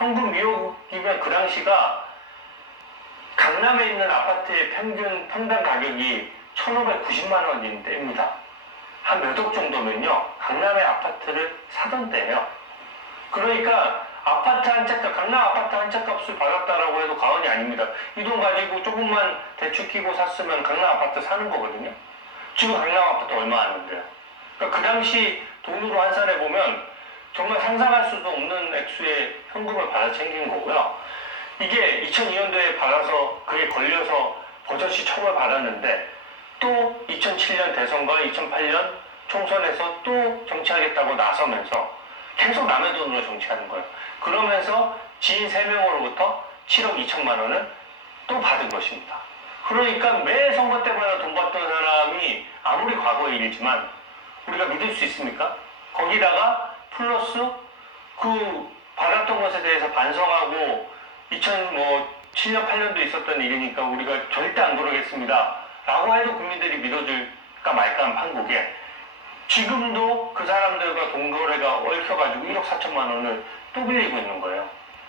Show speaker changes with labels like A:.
A: 현금 2억이면 그 당시가 강남에 있는 아파트의 평균 평당 가격이 1,590만 원인데입니다. 한 몇 억 정도면요, 강남의 아파트를 사던 때예요. 그러니까 아파트 한 채 값, 강남 아파트 한 채 값을 받았다라고 해도 과언이 아닙니다. 이 돈 가지고 조금만 대출 끼고 샀으면 강남 아파트 사는 거거든요. 지금 강남 아파트 얼마 하는데요? 그러니까 그 당시 돈으로 환산해 보면 정말 상상할 수도 없는 액수의 현금을 받아 챙긴 거고요. 이게 2002년도에 받아서 그게 걸려서 버젓이 처벌 받았는데 또 2007년 대선과 2008년 총선에서 또 정치하겠다고 나서면서 계속 남의 돈으로 정치하는 거예요. 그러면서 지인 3명으로부터 7억 2천만 원을 또 받은 것입니다. 그러니까 매 선거 때마다 돈 받던 사람이 아무리 과거의 일이지만 우리가 믿을 수 있습니까? 거기다가 플러스 그 받았던 것에 대해서 반성하고 2007년, 뭐 8년도 있었던 일이니까 우리가 절대 안 그러겠습니다. 라고 해도 국민들이 믿어줄까 말까 한 판국에 지금도 그 사람들과 동거래가 얽혀가지고 1억 4천만 원을 또 빌리고 있는 거예요.